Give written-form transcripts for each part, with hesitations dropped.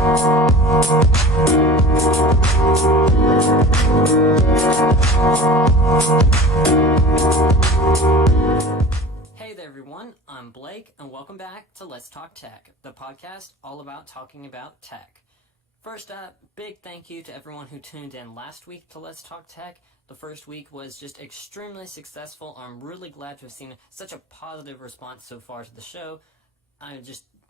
Hey there everyone, I'm Blake and welcome back to Let's Talk Tech, the podcast all about talking about tech. First up, big thank you to everyone who tuned in last week to Let's Talk Tech. The first week was just extremely successful. I'm really glad to have seen such a positive response so far to the show.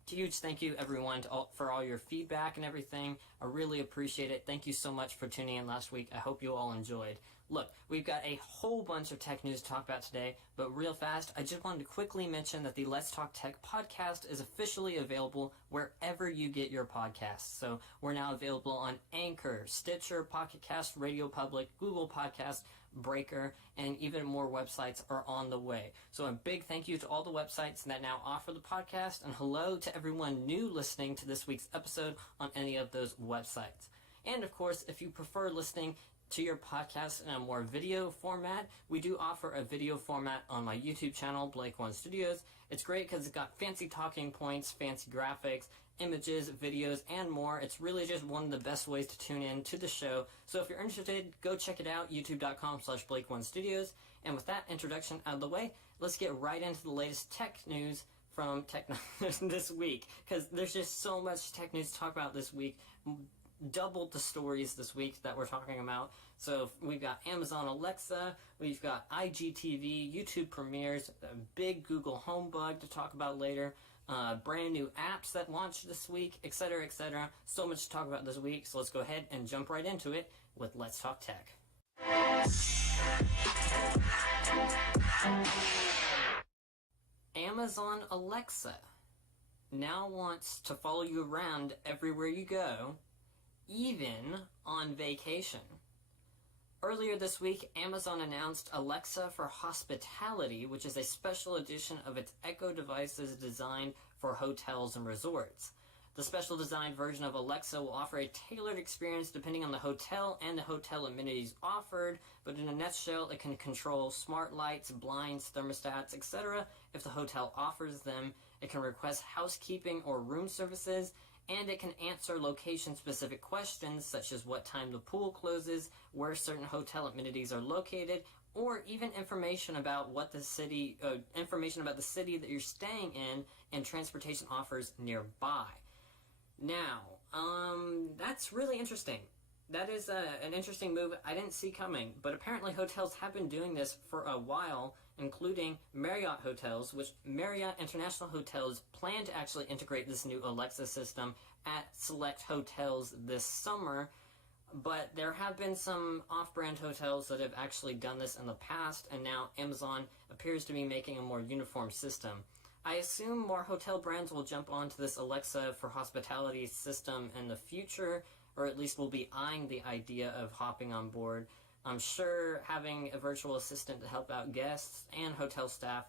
Huge thank you everyone for all your feedback and everything. I really appreciate it. Thank you so much for tuning in last week. I hope you all enjoyed. Look, we've got a whole bunch of tech news to talk about today, but real fast, I just wanted to quickly mention that the Let's Talk Tech podcast is officially available wherever you get your podcasts. So we're now available on Anchor, Stitcher, Pocket Cast, Radio Public, Google Podcast, Breaker, and even more websites are on the way. So a big thank you to all the websites that now offer the podcast, and hello to everyone new listening to this week's episode on any of those websites. And of course, if you prefer listening to your podcast in a more video format, we do offer a video format on my YouTube channel, Blake One Studios. It's great because it's got fancy talking points, fancy graphics, images, videos, and more. It's really just one of the best ways to tune in to the show. So if you're interested, go check it out, youtube.com/Blake One Studios. And with that introduction out of the way, let's get right into the latest tech news from Tech this week, because there's just so much tech news to talk about this week. Doubled the stories this week that we're talking about. So we've got Amazon Alexa, we've got IGTV, YouTube premieres, a big Google Home bug to talk about later, brand new apps that launched this week, etc., etc. So much to talk about this week, so let's go ahead and jump right into it with Let's Talk Tech. Amazon Alexa now wants to follow you around everywhere you go, even on vacation. Earlier this week, Amazon announced Alexa for Hospitality, which is a special edition of its Echo devices designed for hotels and resorts. The special designed version of Alexa will offer a tailored experience depending on the hotel and the hotel amenities offered, but in a nutshell, it can control smart lights, blinds, thermostats, etc. if the hotel offers them. It can request housekeeping or room services, and it can answer location-specific questions such as what time the pool closes, where certain hotel amenities are located, or even information about the city that you're staying in and transportation offers nearby. Now, that's really interesting. That is an interesting move I didn't see coming, but apparently hotels have been doing this for a while, including Marriott hotels, which Marriott International Hotels plan to actually integrate this new Alexa system at select hotels this summer, but there have been some off-brand hotels that have actually done this in the past, and now Amazon appears to be making a more uniform system. I assume more hotel brands will jump onto this Alexa for Hospitality system in the future, or at least will be eyeing the idea of hopping on board. I'm sure having a virtual assistant to help out guests and hotel staff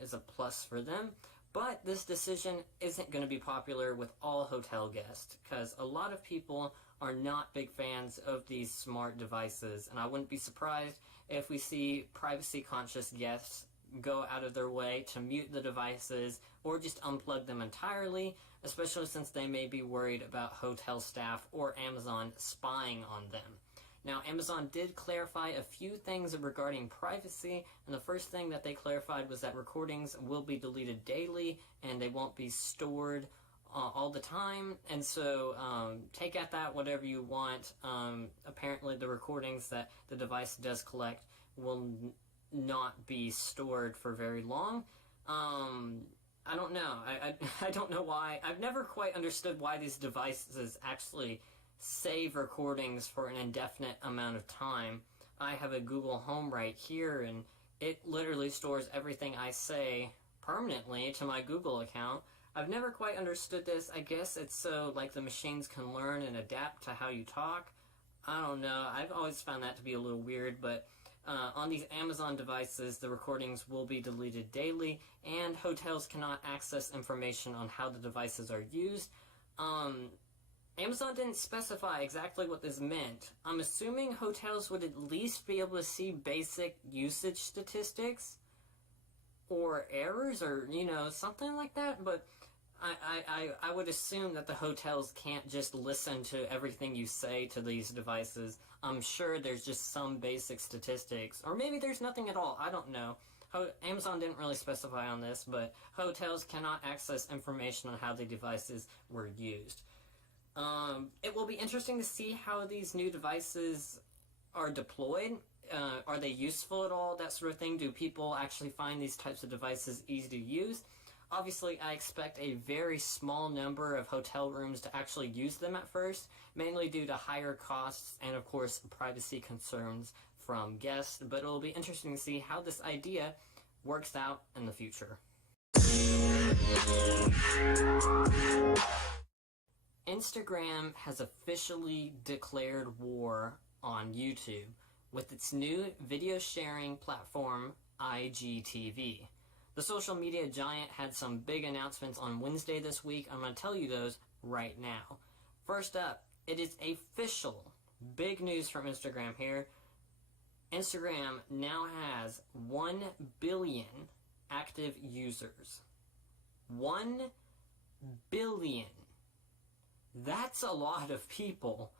is a plus for them, but this decision isn't going to be popular with all hotel guests, because a lot of people are not big fans of these smart devices, and I wouldn't be surprised if we see privacy-conscious guests go out of their way to mute the devices or just unplug them entirely, especially since they may be worried about hotel staff or Amazon spying on them. Now, Amazon did clarify a few things regarding privacy, and the first thing that they clarified was that recordings will be deleted daily and they won't be stored all the time, and so take at that whatever you want. Apparently the recordings that the device does collect will not be stored for very long. I don't know. I don't know why. I've never quite understood why these devices actually save recordings for an indefinite amount of time. I have a Google Home right here, and it literally stores everything I say permanently to my Google account. I've never quite understood this. I guess it's so like the machines can learn and adapt to how you talk. I don't know. I've always found that to be a little weird, but on these Amazon devices, the recordings will be deleted daily, and hotels cannot access information on how the devices are used. Amazon didn't specify exactly what this meant. I'm assuming hotels would at least be able to see basic usage statistics or errors or, something like that, but I would assume that the hotels can't just listen to everything you say to these devices. I'm sure there's just some basic statistics, or maybe there's nothing at all. I don't know. Amazon didn't really specify on this, but hotels cannot access information on how the devices were used. It will be interesting to see how these new devices are deployed. Are they useful at all? That sort of thing. Do people actually find these types of devices easy to use? Obviously, I expect a very small number of hotel rooms to actually use them at first, mainly due to higher costs and, of course, privacy concerns from guests, but it'll be interesting to see how this idea works out in the future. Instagram has officially declared war on YouTube with its new video sharing platform, IGTV. The social media giant had some big announcements on Wednesday this week. I'm going to tell you those right now. First up, it is official. Big news from Instagram here. Instagram now has 1 billion active users. 1 billion. That's a lot of people.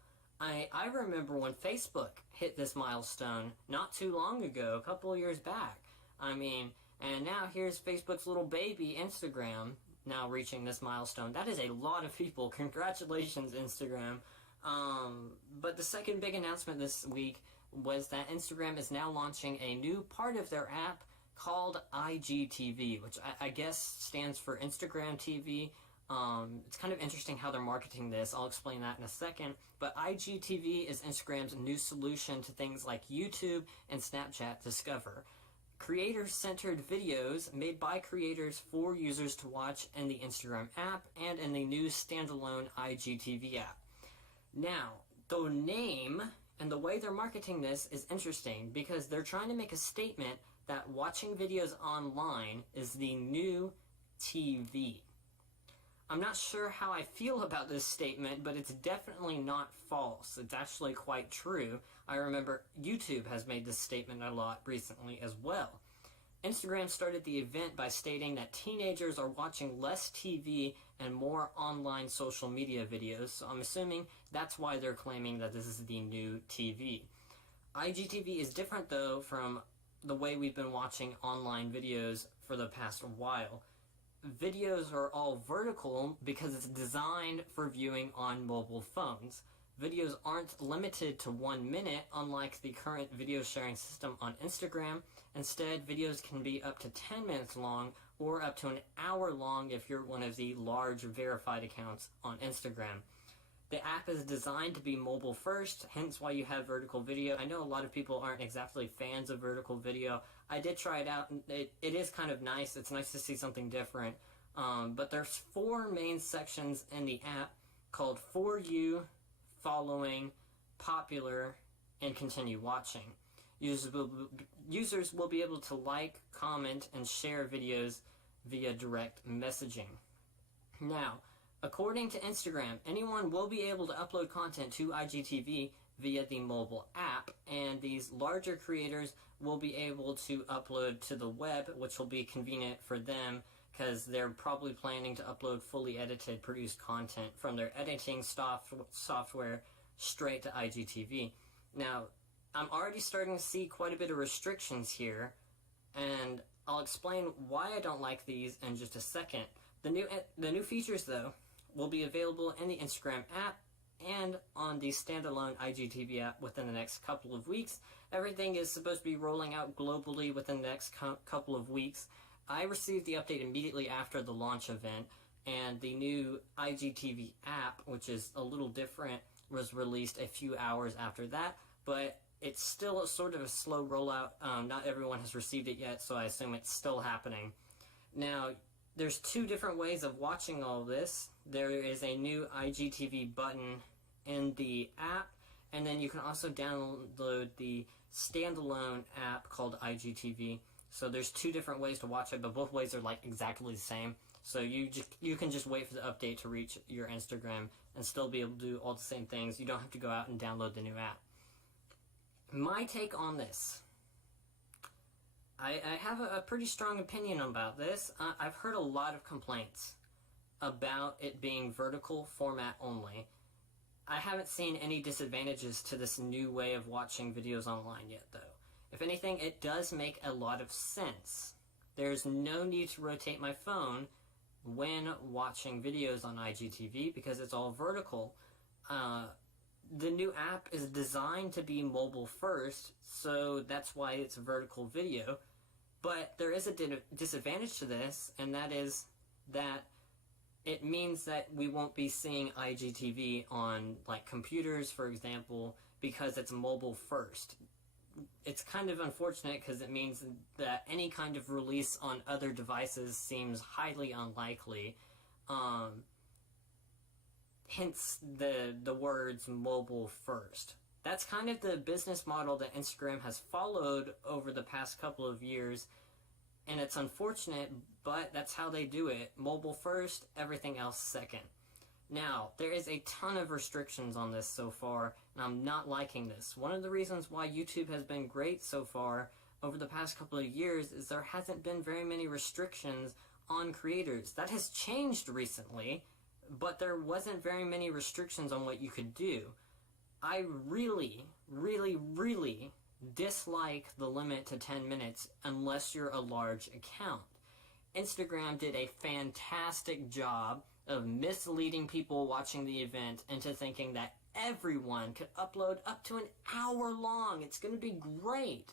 I remember when Facebook hit this milestone not too long ago, a couple of years back. And now here's Facebook's little baby, Instagram, now reaching this milestone. That is a lot of people. Congratulations, Instagram. But the second big announcement this week was that Instagram is now launching a new part of their app called IGTV, which I guess stands for Instagram TV. It's kind of interesting how they're marketing this. I'll explain that in a second. But IGTV is Instagram's new solution to things like YouTube and Snapchat Discover. Creator-centered videos made by creators for users to watch in the Instagram app and in the new standalone IGTV app. Now, the name and the way they're marketing this is interesting because they're trying to make a statement that watching videos online is the new TV. I'm not sure how I feel about this statement, but it's definitely not false. It's actually quite true. I remember YouTube has made this statement a lot recently as well. Instagram started the event by stating that teenagers are watching less TV and more online social media videos, so I'm assuming that's why they're claiming that this is the new TV. IGTV is different, though, from the way we've been watching online videos for the past while. Videos are all vertical because it's designed for viewing on mobile phones. Videos aren't limited to 1 minute, unlike the current video sharing system on Instagram. Instead, videos can be up to 10 minutes long or up to an hour long if you're one of the large verified accounts on Instagram. The app is designed to be mobile first, hence why you have vertical video. I know a lot of people aren't exactly fans of vertical video. I did try it out, and it is kind of nice. It's nice to see something different. But there's 4 main sections in the app called For You, Following, Popular, and Continue Watching. Users will be able to like, comment, and share videos via direct messaging. Now, according to Instagram, anyone will be able to upload content to IGTV via the mobile app, and these larger creators will be able to upload to the web, which will be convenient for them because they're probably planning to upload fully edited, produced content from their editing software straight to IGTV. Now, I'm already starting to see quite a bit of restrictions here, and I'll explain why I don't like these in just a second. The new features, though, will be available in the Instagram app and on the standalone IGTV app within the next couple of weeks. Everything is supposed to be rolling out globally within the next couple of weeks. I received the update immediately after the launch event, and the new IGTV app, which is a little different, was released a few hours after that, but it's still sort of a slow rollout. Not everyone has received it yet, so I assume it's still happening. Now, there's 2 different ways of watching all this. There is a new IGTV button in the app, and then you can also download the standalone app called IGTV. So there's 2 different ways to watch it, but both ways are like exactly the same. So you can just wait for the update to reach your Instagram and still be able to do all the same things. You don't have to go out and download the new app. My take on this. I have a pretty strong opinion about this. I've heard a lot of complaints about it being vertical format only. I haven't seen any disadvantages to this new way of watching videos online yet, though. If anything, it does make a lot of sense. There's no need to rotate my phone when watching videos on IGTV because it's all vertical. The new app is designed to be mobile first, so that's why it's vertical video. But there is a disadvantage to this, and that is that it means that we won't be seeing IGTV on like computers, for example, because it's mobile first. It's kind of unfortunate because it means that any kind of release on other devices seems highly unlikely. Hence the words mobile first. That's kind of the business model that Instagram has followed over the past couple of years, and it's unfortunate, but that's how they do it. Mobile first, everything else second. Now, there is a ton of restrictions on this so far, and I'm not liking this. One of the reasons why YouTube has been great so far over the past couple of years is there hasn't been very many restrictions on creators. That has changed recently, but there wasn't very many restrictions on what you could do. I really, really, really dislike the limit to 10 minutes unless you're a large account. Instagram did a fantastic job of misleading people watching the event into thinking that everyone could upload up to an hour long. It's going to be great.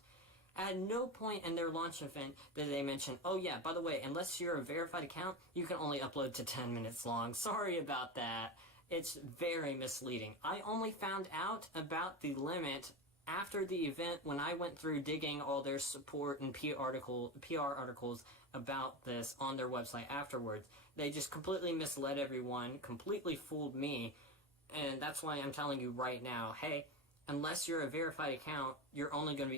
At no point in their launch event did they mention, oh yeah, by the way, unless you're a verified account, you can only upload to 10 minutes long. Sorry about that. It's very misleading. I only found out about the limit after the event when I went through digging all their support and PR articles about this on their website afterwards. They just completely misled everyone, completely fooled me, and that's why I'm telling you right now, hey, unless you're a verified account, you're only going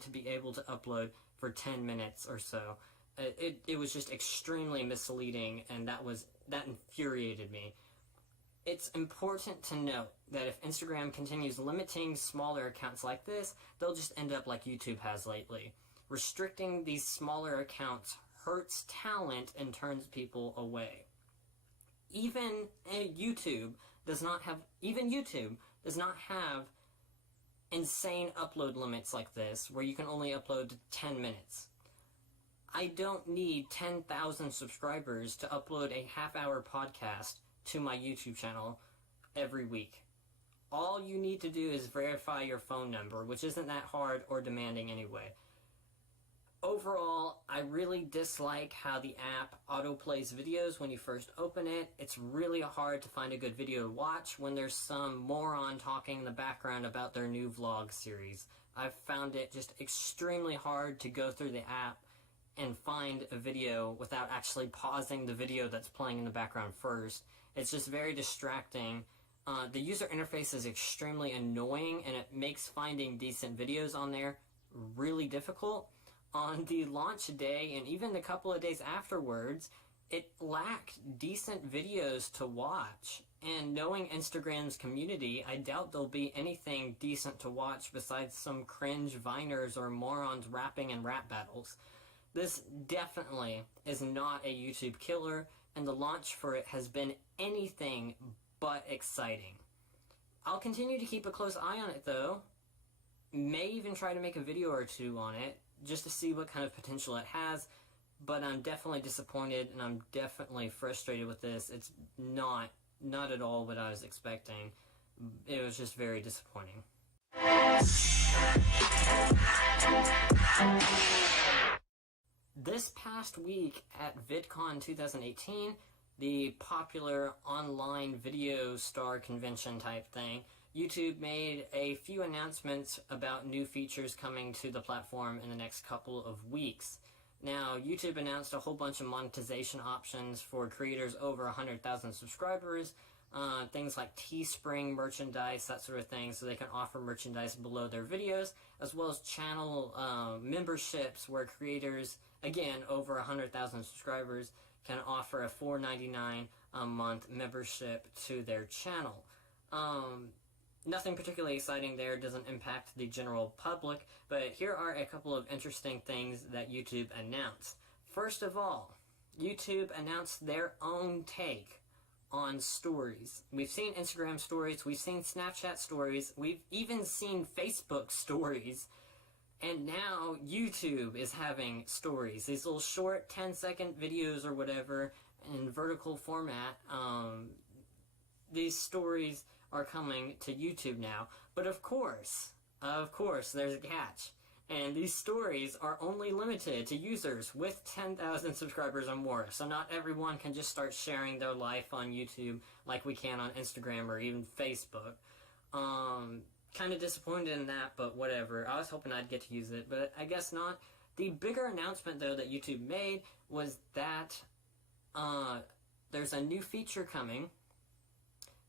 to be able to upload for 10 minutes or so. It was just extremely misleading, and that infuriated me. It's important to note that if Instagram continues limiting smaller accounts like this, they'll just end up like YouTube has lately. Restricting these smaller accounts hurts talent and turns people away. Even YouTube does not have insane upload limits like this, where you can only upload to 10 minutes. I don't need 10,000 subscribers to upload a half-hour podcast to my YouTube channel every week. All you need to do is verify your phone number, which isn't that hard or demanding anyway. Overall, I really dislike how the app autoplays videos when you first open it. It's really hard to find a good video to watch when there's some moron talking in the background about their new vlog series. I've found it just extremely hard to go through the app and find a video without actually pausing the video that's playing in the background first. It's just very distracting. The user interface is extremely annoying, and it makes finding decent videos on there really difficult. On the launch day, and even a couple of days afterwards, it lacked decent videos to watch. And knowing Instagram's community, I doubt there'll be anything decent to watch besides some cringe Viners or morons rapping in rap battles. This definitely is not a YouTube killer, and the launch for it has been anything but exciting. I'll continue to keep a close eye on it though. May even try to make a video or two on it, just to see what kind of potential it has, but I'm definitely disappointed and I'm definitely frustrated with this. It's not at all what I was expecting. It was just very disappointing. This past week at VidCon 2018, the popular online video star convention type thing, YouTube made a few announcements about new features coming to the platform in the next couple of weeks. Now, YouTube announced a whole bunch of monetization options for creators over 100,000 subscribers, things like Teespring merchandise, that sort of thing, so they can offer merchandise below their videos, as well as channel memberships where creators, again, over 100,000 subscribers, can offer a $4.99 a month membership to their channel. Nothing particularly exciting there, doesn't impact the general public, but here are a couple of interesting things that YouTube announced. First of all, YouTube announced their own take on stories. We've seen Instagram stories, we've seen Snapchat stories, we've even seen Facebook stories, and now YouTube is having stories. These little short 10-second videos or whatever in vertical format. These stories are coming to YouTube now. But of course, there's a catch. And these stories are only limited to users with 10,000 subscribers or more. So not everyone can just start sharing their life on YouTube like we can on Instagram or even Facebook. Kind of disappointed in that, but whatever. I was hoping I'd get to use it, but I guess not. The bigger announcement, though, that YouTube made was that there's a new feature coming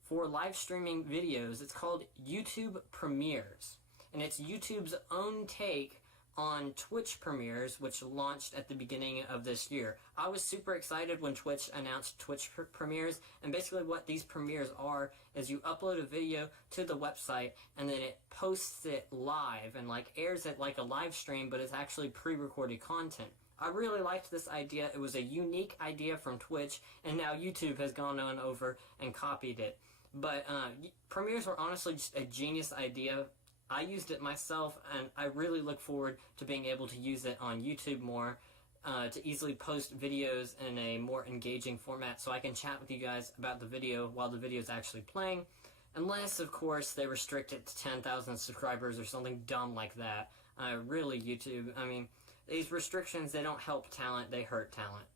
for live streaming videos. It's called YouTube Premieres. And it's YouTube's own take on Twitch Premieres, which launched at the beginning of this year. I was super excited when Twitch announced Twitch Premieres, and basically what these premieres are is you upload a video to the website, and then it posts it live, and like airs it like a live stream, but it's actually pre-recorded content. I really liked this idea. It was a unique idea from Twitch, and now YouTube has gone on over and copied it. But premieres were honestly just a genius idea. I used it myself, and I really look forward to being able to use it on YouTube more, to easily post videos in a more engaging format so I can chat with you guys about the video while the video is actually playing, unless, of course, they restrict it to 10,000 subscribers or something dumb like that. Really, YouTube, I mean, these restrictions, they don't help talent, they hurt talent.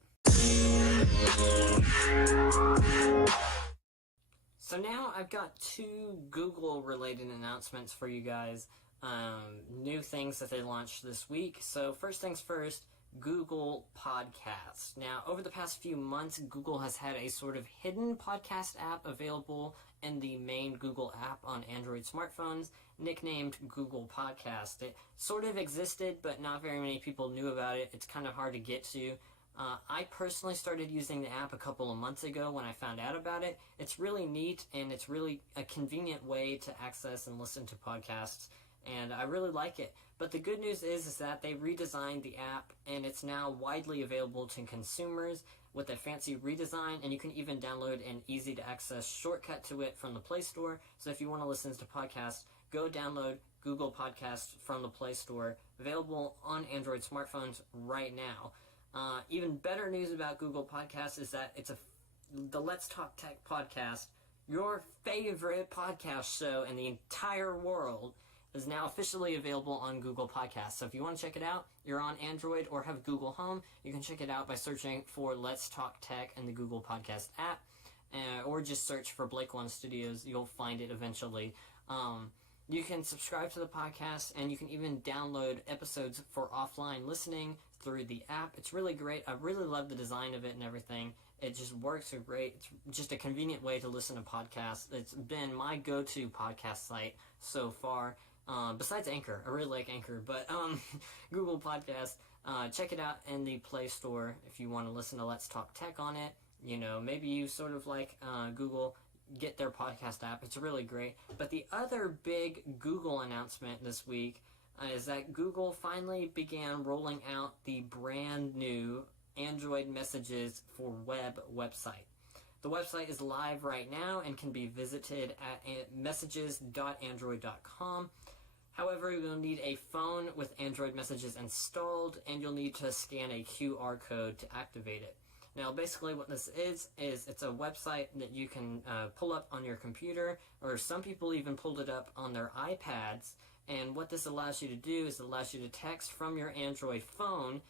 So now I've got 2 Google-related announcements for you guys, new things that they launched this week. So first things first, Google Podcasts. Now, over the past few months, Google has had a sort of hidden podcast app available in the main Google app on Android smartphones, nicknamed Google Podcast. It sort of existed, but not very many people knew about it. It's kind of hard to get to. I personally started using the app a couple of months ago when I found out about it. It's really neat, and it's really a convenient way to access and listen to podcasts, and I really like it. But the good news is that they redesigned the app, and it's now widely available to consumers with a fancy redesign, and you can even download an easy-to-access shortcut to it from the Play Store. So if you want to listen to podcasts, go download Google Podcasts from the Play Store, available on Android smartphones right now. Even better news about Google Podcasts is that it's the Let's Talk Tech podcast, your favorite podcast show in the entire world, is now officially available on Google Podcasts. So if you want to check it out, you're on Android or have Google Home, you can check it out by searching for Let's Talk Tech in the Google Podcast app, or just search for Blake One Studios. You'll find it eventually. You can subscribe to the podcast, and you can even download episodes for offline listening through the app. It's really great. I really love the design of it and everything. It just works so great. It's just a convenient way to listen to podcasts. It's been my go-to podcast site so far. Besides Anchor. I really like Anchor, but Google Podcast. Check it out in the Play Store if you want to listen to Let's Talk Tech on it. You know, maybe you sort of like Google, get their podcast app. It's really great. But the other big Google announcement this week is that Google finally began rolling out the brand new Android Messages for Web website. The website is live right now and can be visited at messages.android.com. However, you'll need a phone with Android Messages installed, and you'll need to scan a QR code to activate it. Now, basically what this is it's a website that you can pull up on your computer, or some people even pulled it up on their iPads. And what this allows you to do is it allows you to text from your Android phone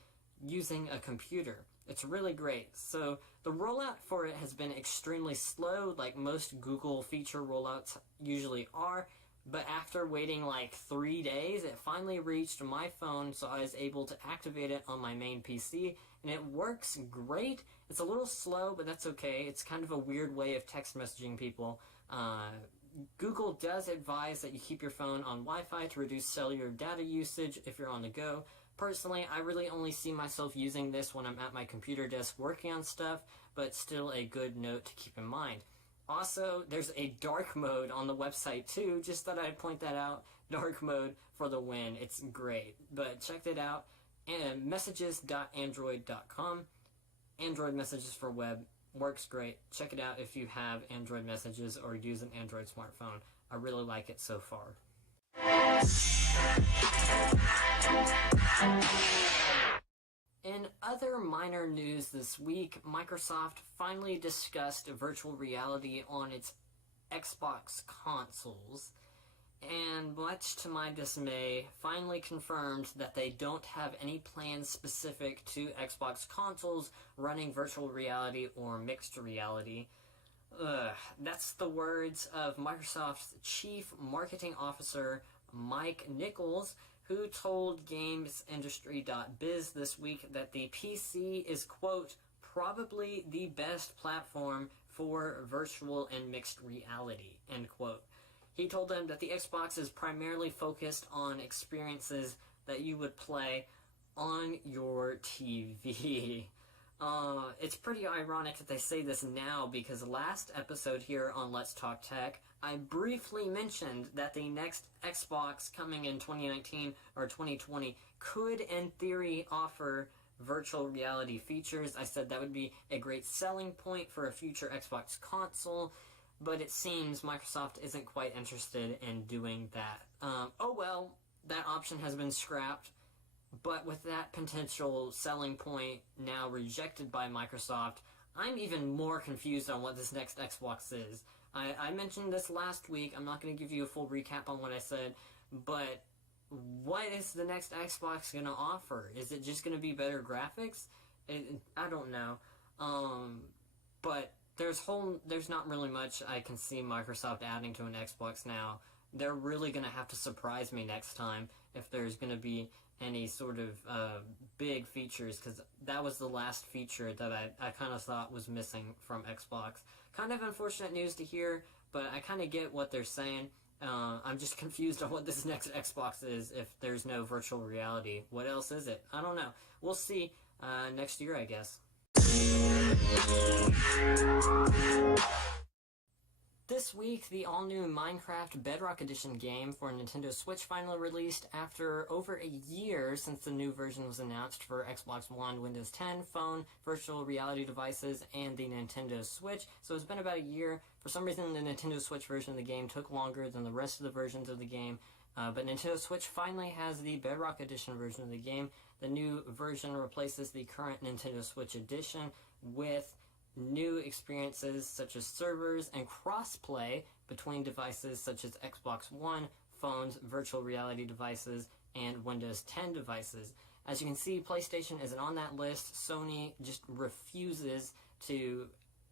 using a computer. It's really great. So the rollout for it has been extremely slow, like most Google feature rollouts usually are. But after waiting like 3 days, it finally reached my phone, so I was able to activate it on my main PC, and it works great. It's a little slow, but that's okay. It's kind of a weird way of text messaging people. Google does advise that you keep your phone on Wi-Fi to reduce cellular data usage if you're on the go. Personally, I really only see myself using this when I'm at my computer desk working on stuff, but still a good note to keep in mind. Also, there's a dark mode on the website too. Just thought I'd point that out. Dark mode for the win. It's great. But check it out. And messages.android.com. Android Messages for Web works great. Check it out if you have Android Messages or use an Android smartphone. I really like it so far. In other minor news this week, Microsoft finally discussed virtual reality on its Xbox consoles, and much to my dismay, finally confirmed that they don't have any plans specific to Xbox consoles running virtual reality or mixed reality. That's the words of Microsoft's Chief Marketing Officer, Mike Nichols, who told GamesIndustry.biz this week that the PC is, quote, probably the best platform for virtual and mixed reality, end quote. He told them that the Xbox is primarily focused on experiences that you would play on your TV. It's pretty ironic that they say this now, because last episode here on Let's Talk Tech, I briefly mentioned that the next Xbox coming in 2019 or 2020 could, in theory, offer virtual reality features. I said that would be a great selling point for a future Xbox console, but it seems Microsoft isn't quite interested in doing that. Oh well, that option has been scrapped, but with that potential selling point now rejected by Microsoft, I'm even more confused on what this next Xbox is. I mentioned this last week. I'm not going to give you a full recap on what I said, but what is the next Xbox going to offer? Is it just going to be better graphics? I don't know. But there's not really much I can see Microsoft adding to an Xbox now. They're really going to have to surprise me next time if there's going to be any sort of big features, because that was the last feature that I kind of thought was missing from Xbox. Kind of unfortunate news to hear, but I kind of get what they're saying. I'm just confused on what this next Xbox is if there's no virtual reality. What else is it? I don't know. We'll see next year, I guess. This week, the all-new Minecraft Bedrock Edition game for Nintendo Switch finally released after over a year since the new version was announced for Xbox One, Windows 10, phone, virtual reality devices, and the Nintendo Switch. So it's been about a year. For some reason, the Nintendo Switch version of the game took longer than the rest of the versions of the game, but Nintendo Switch finally has the Bedrock Edition version of the game. The new version replaces the current Nintendo Switch Edition with new experiences such as servers and cross-play between devices such as Xbox One, phones, virtual reality devices, and Windows 10 devices. As you can see, PlayStation isn't on that list. Sony just refuses to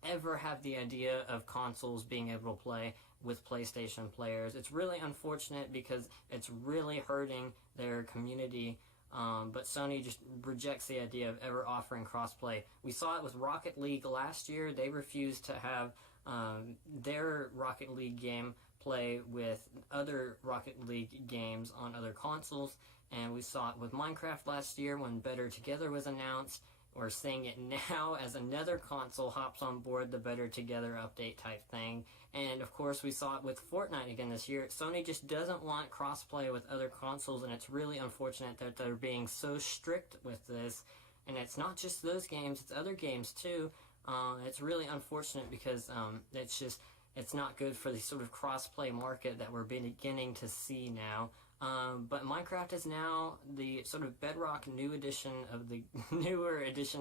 ever have the idea of consoles being able to play with PlayStation players. It's really unfortunate because it's really hurting their community. But Sony just rejects the idea of ever offering crossplay. We saw it with Rocket League last year. They refused to have their Rocket League game play with other Rocket League games on other consoles. And we saw it with Minecraft last year when Better Together was announced. We're seeing it now as another console hops on board the Better Together update type thing. And of course we saw it with Fortnite again this year. Sony just doesn't want crossplay with other consoles, and it's really unfortunate that they're being so strict with this. And it's not just those games, it's other games too. It's really unfortunate because it's not good for the sort of crossplay market that we're beginning to see now. But Minecraft is now the sort of Bedrock newer edition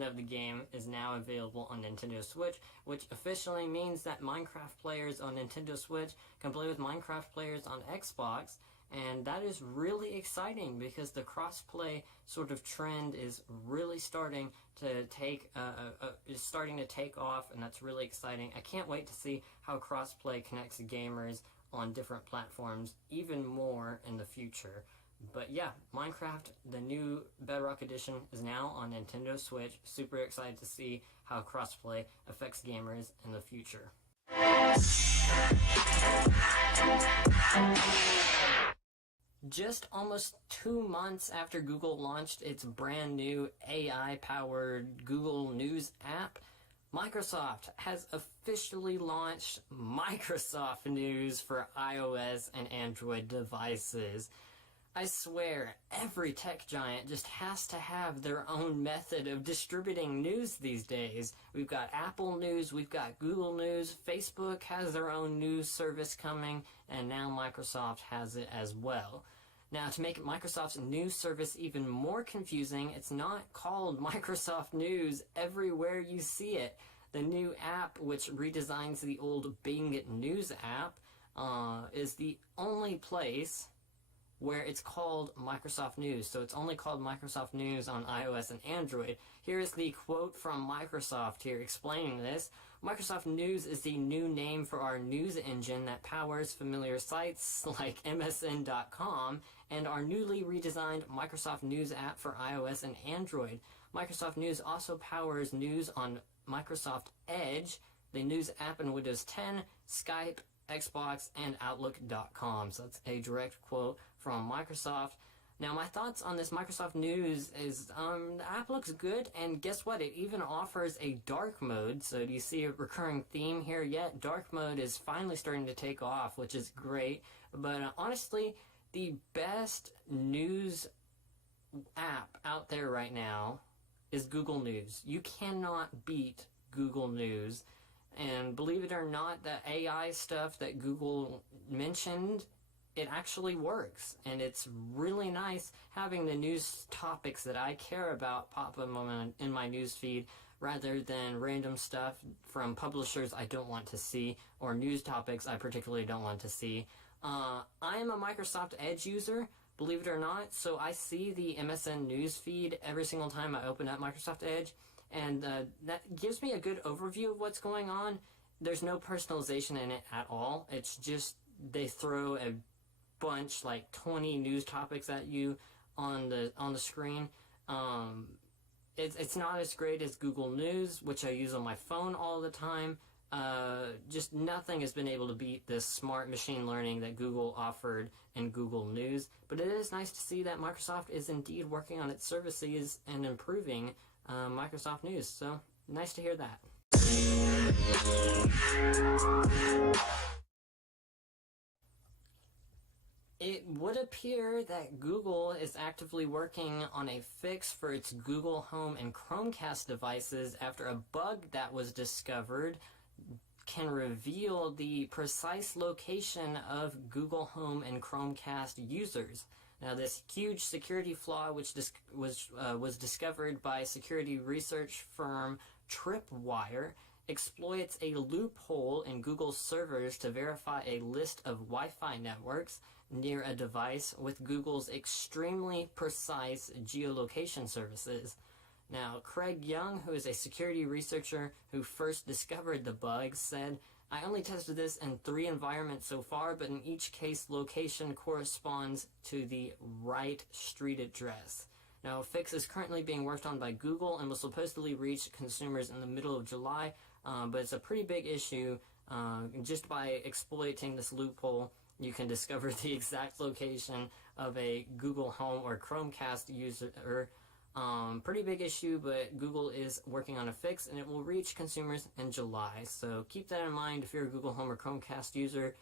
of the game is now available on Nintendo Switch, which officially means that Minecraft players on Nintendo Switch can play with Minecraft players on Xbox, and that is really exciting because the crossplay sort of trend is really starting to take off, and that's really exciting. I can't wait to see how crossplay connects gamers on different platforms even more in the future. But yeah, Minecraft, the new Bedrock Edition, is now on Nintendo Switch. Super excited to see how crossplay affects gamers in the future. Just almost 2 months after Google launched its brand new AI-powered Google News app, Microsoft has officially launched Microsoft News for iOS and Android devices. I swear, every tech giant just has to have their own method of distributing news these days. We've got Apple News, we've got Google News, Facebook has their own news service coming, and now Microsoft has it as well. Now, to make Microsoft's news service even more confusing, it's not called Microsoft News everywhere you see it. The new app, which redesigns the old Bing News app, is the only place where it's called Microsoft News. So it's only called Microsoft News on iOS and Android. Here's the quote from Microsoft here explaining this. Microsoft News is the new name for our news engine that powers familiar sites like MSN.com and our newly redesigned Microsoft News app for iOS and Android. Microsoft News also powers news on Microsoft Edge, the news app in Windows 10, Skype, Xbox, and Outlook.com. So that's a direct quote from Microsoft. Now, my thoughts on this Microsoft News is the app looks good, and guess what? It even offers a dark mode. So do you see a recurring theme here yet? Dark mode is finally starting to take off, which is great. But honestly, the best news app out there right now is Google News. You cannot beat Google News. And believe it or not, the AI stuff that Google mentioned, it actually works. And it's really nice having the news topics that I care about pop up in my news feed rather than random stuff from publishers I don't want to see or news topics I particularly don't want to see. I am a Microsoft Edge user, believe it or not, so I see the MSN news feed every single time I open up Microsoft Edge. And that gives me a good overview of what's going on. There's no personalization in it at all. It's just they throw a bunch, like 20 news topics at you on the screen. It's not as great as Google News, which I use on my phone all the time. Just nothing has been able to beat this smart machine learning that Google offered in Google News. But it is nice to see that Microsoft is indeed working on its services and improving Microsoft News, so nice to hear that. It would appear that Google is actively working on a fix for its Google Home and Chromecast devices after a bug that was discovered can reveal the precise location of Google Home and Chromecast users. Now, this huge security flaw, which was discovered by security research firm Tripwire, exploits a loophole in Google's servers to verify a list of Wi-Fi networks near a device with Google's extremely precise geolocation services. Now, Craig Young, who is a security researcher who first discovered the bug, said, "I only tested this in 3 environments so far, but in each case, location corresponds to the right street address." Now, a fix is currently being worked on by Google and will supposedly reach consumers in the middle of July, but it's a pretty big issue. Just by exploiting this loophole, you can discover the exact location of a Google Home or Chromecast user. Pretty big issue, but Google is working on a fix, and it will reach consumers in July. So keep that in mind if you're a Google Home or Chromecast user.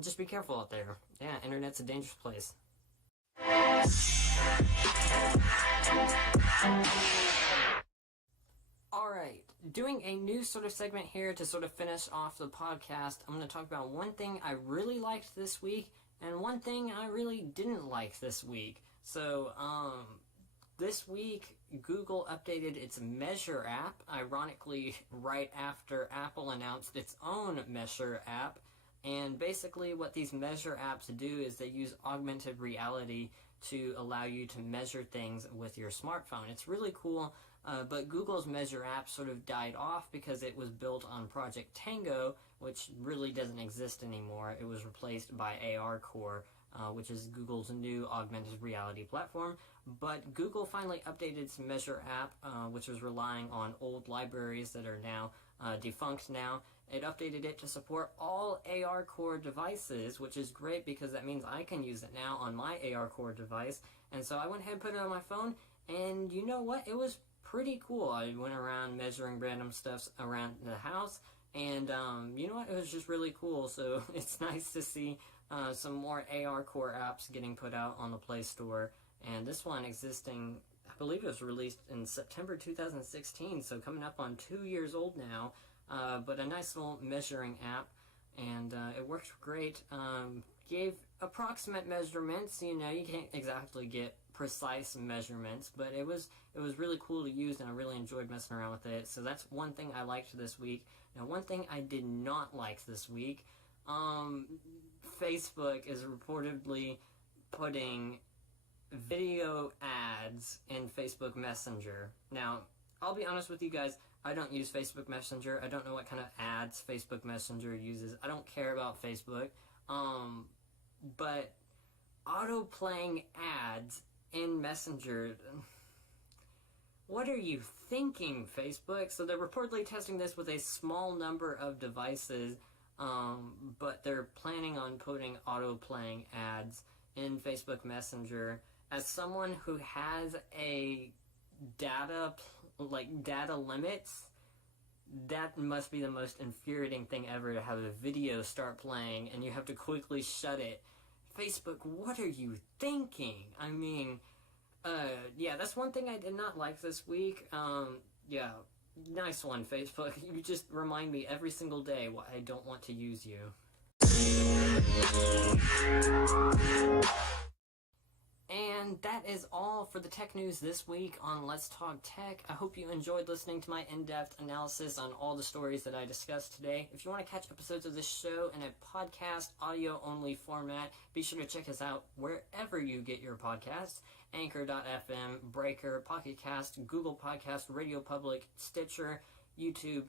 Just be careful out there. Yeah, internet's a dangerous place. Alright, doing a new sort of segment here to sort of finish off the podcast. I'm going to talk about one thing I really liked this week, and one thing I really didn't like this week. So, this week, Google updated its Measure app, ironically right after Apple announced its own Measure app. And basically what these Measure apps do is they use augmented reality to allow you to measure things with your smartphone. It's really cool, but Google's Measure app sort of died off because it was built on Project Tango, which really doesn't exist anymore. It was replaced by ARCore, which is Google's new augmented reality platform. But Google finally updated its Measure app, which was relying on old libraries that are now defunct now. It updated it to support all ARCore devices, which is great because that means I can use it now on my ARCore device. And so I went ahead and put it on my phone, and you know what? It was pretty cool. I went around measuring random stuff around the house, And you know what? It was just really cool. So it's nice to see some more AR core apps getting put out on the Play Store. And this one existing, I believe it was released in September 2016, so coming up on 2 years old now. But a nice little measuring app, and it worked great. Gave approximate measurements. You know, you can't exactly get precise measurements, but it was really cool to use, and I really enjoyed messing around with it. So that's one thing I liked this week. Now, one thing I did not like this week, Facebook is reportedly putting video ads in Facebook Messenger. Now, I'll be honest with you guys, I don't use Facebook Messenger. I don't know what kind of ads Facebook Messenger uses. I don't care about Facebook. But auto-playing ads in Messenger, what are you thinking, Facebook? So they're reportedly testing this with a small number of devices, but they're planning on putting auto-playing ads in Facebook Messenger. As someone who has a data limits, that must be the most infuriating thing ever, to have a video start playing and you have to quickly shut it. Facebook, what are you thinking? I mean, yeah, that's one thing I did not like this week. Yeah, nice one, Facebook. You just remind me every single day why I don't want to use you. And that is all for the tech news this week on Let's Talk Tech. I hope you enjoyed listening to my in-depth analysis on all the stories that I discussed today. If you want to catch episodes of this show in a podcast, audio-only format, be sure to check us out wherever you get your podcasts. Anchor.fm, Breaker, Pocket Cast, Google Podcast, Radio Public, Stitcher, YouTube,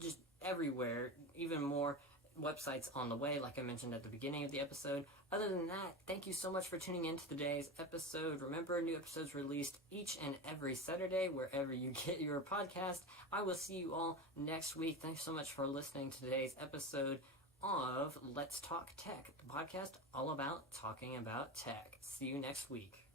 just everywhere, even more websites on the way, like I mentioned at the beginning of the episode. Other than that, thank you so much for tuning in to today's episode. Remember, new episodes released each and every Saturday, wherever you get your podcast. I will see you all next week. Thanks so much for listening to today's episode of Let's Talk Tech, the podcast all about talking about tech. See you next week.